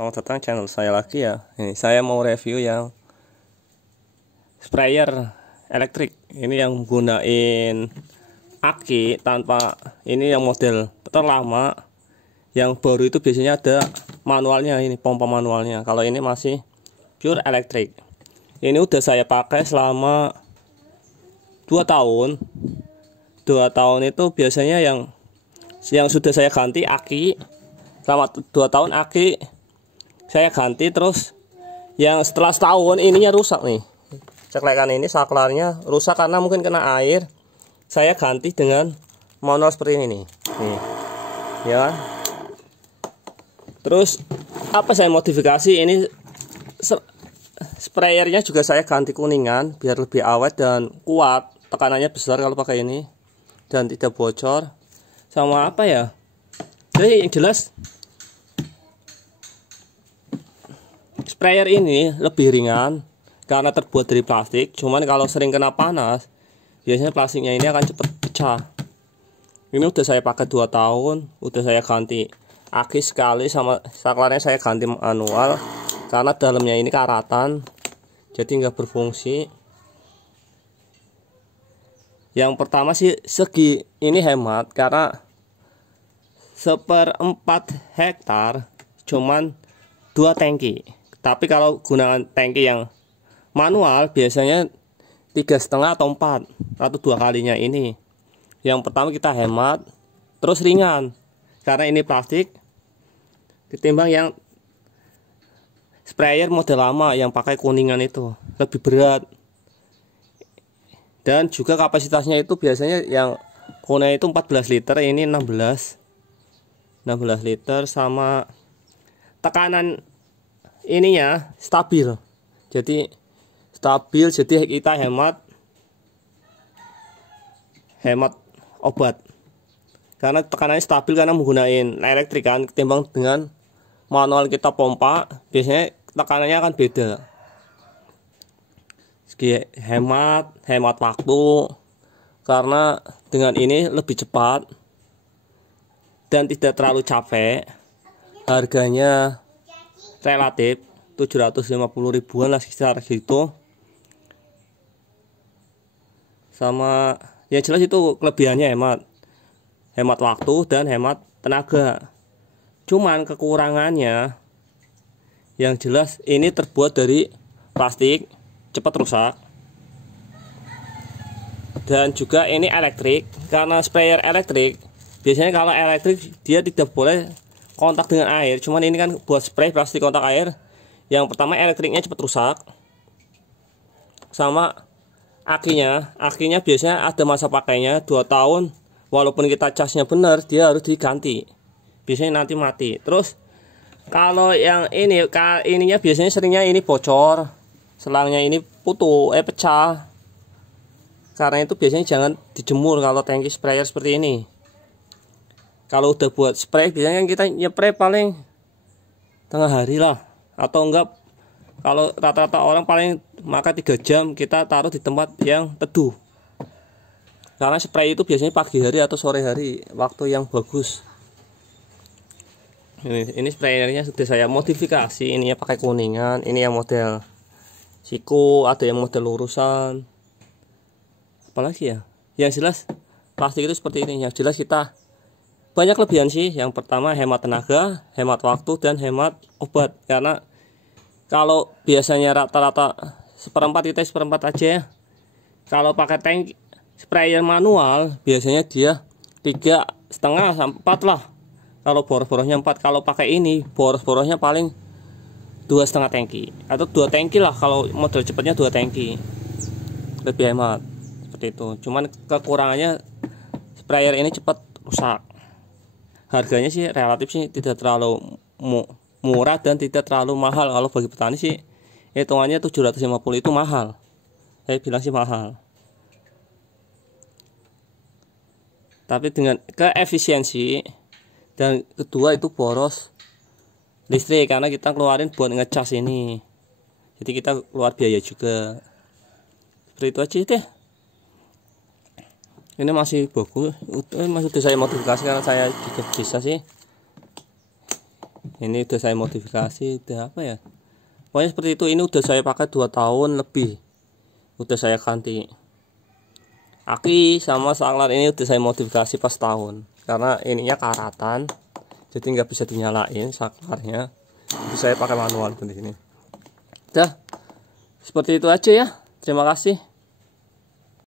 Selamat datang channel saya lagi ya. Ini saya mau review yang sprayer elektrik. Ini yang gunain aki tanpa, ini yang model terlama. Yang baru itu biasanya ada manualnya, ini pompa manualnya. Kalau ini masih pure elektrik. Ini udah saya pakai selama 2 tahun. 2 tahun itu biasanya yang sudah saya ganti aki. Selama 2 tahun aki saya ganti, terus yang setelah setahun ininya rusak nih. Ceklekan ini saklarnya rusak karena mungkin kena air. Saya ganti dengan manual seperti ini nih. Nih. Ya. Terus apa saya modifikasi ini, sprayernya juga saya ganti kuningan biar lebih awet dan kuat. Tekanannya besar kalau pakai ini dan tidak bocor. Sama apa ya? Jadi yang jelas sprayer ini lebih ringan karena terbuat dari plastik. Cuman kalau sering kena panas, biasanya plastiknya ini akan cepat pecah. Ini udah saya pakai 2 tahun, udah saya ganti aki sekali, sama saklarnya saya ganti manual karena dalamnya ini karatan, jadi nggak berfungsi. Yang pertama sih segi ini hemat karena 1/4 hektar cuman 2 tangki. Tapi kalau gunakan tangki yang manual biasanya 3,5 atau 4 atau 2 kalinya ini. Yang pertama kita hemat, terus ringan karena ini plastik, ketimbang yang sprayer model lama yang pakai kuningan itu lebih berat. Dan juga kapasitasnya itu biasanya yang kuning itu 14 liter, ini 16 liter, sama tekanan ininya stabil. Jadi stabil, jadi kita hemat obat karena tekanannya stabil karena menggunakan elektrik kan, ketimbang dengan manual kita pompa biasanya tekanannya akan beda. Segi hemat waktu karena dengan ini lebih cepat dan tidak terlalu capek. Harganya relatif 750 ribuan lah sekitar gitu. Sama yang jelas itu kelebihannya hemat waktu dan hemat tenaga. Cuman kekurangannya yang jelas ini terbuat dari plastik, cepat rusak. Dan juga ini elektrik, karena sprayer elektrik biasanya kalau elektrik dia tidak boleh kontak dengan air. Cuman ini kan buat spray plastik kontak air. Yang pertama elektriknya cepat rusak. Sama akinya biasanya ada masa pakainya 2 tahun. Walaupun kita casnya benar, dia harus diganti. Biasanya nanti mati. Terus kalau yang ininya biasanya seringnya ini bocor, selangnya ini pecah. Karena itu biasanya jangan dijemur kalau tangki sprayer seperti ini. Kalau udah buat spray biasanya kita nyepray paling tengah hari lah, atau enggak kalau rata-rata orang paling maka 3 jam kita taruh di tempat yang teduh. Karena spray itu biasanya pagi hari atau sore hari, waktu yang bagus. Ini sprayernya sudah saya modifikasi, ininya pakai kuningan, ini yang model siku, ada yang model lurusan. Apalagi ya? Yang jelas plastik itu seperti ini. Yang jelas kita banyak kelebihan sih. Yang pertama hemat tenaga, hemat waktu, dan hemat obat. Karena kalau biasanya rata-rata 1/4, kita 1/4 aja ya. Kalau pakai tank sprayer manual biasanya dia 3,5 sampai 4 lah. Kalau boros-borosnya 4. Kalau pakai ini boros-borosnya paling 2,5 tangki atau 2 tangki lah. Kalau model cepatnya 2 tangki, lebih hemat seperti itu. Cuman kekurangannya sprayer ini cepat rusak. Harganya sih relatif sih tidak terlalu murah dan tidak terlalu mahal. Kalau bagi petani sih hitungannya 750 itu mahal. Saya bilang sih mahal. Tapi dengan keefisiensi dan kedua itu boros listrik karena kita keluarin buat ngecas ini. Jadi kita keluar biaya juga. Seperti itu aja deh. Ini masih bagus, masih saya modifikasi karena saya juga bisa sih Ini udah saya modifikasi, udah apa ya, pokoknya seperti itu. Ini udah saya pakai 2 tahun lebih, udah saya ganti aki sama saklar. Ini udah saya modifikasi pas tahun, karena ininya karatan jadi nggak bisa dinyalain saklarnya. Jadi saya pakai manual di sini. Udah seperti itu aja ya, terima kasih.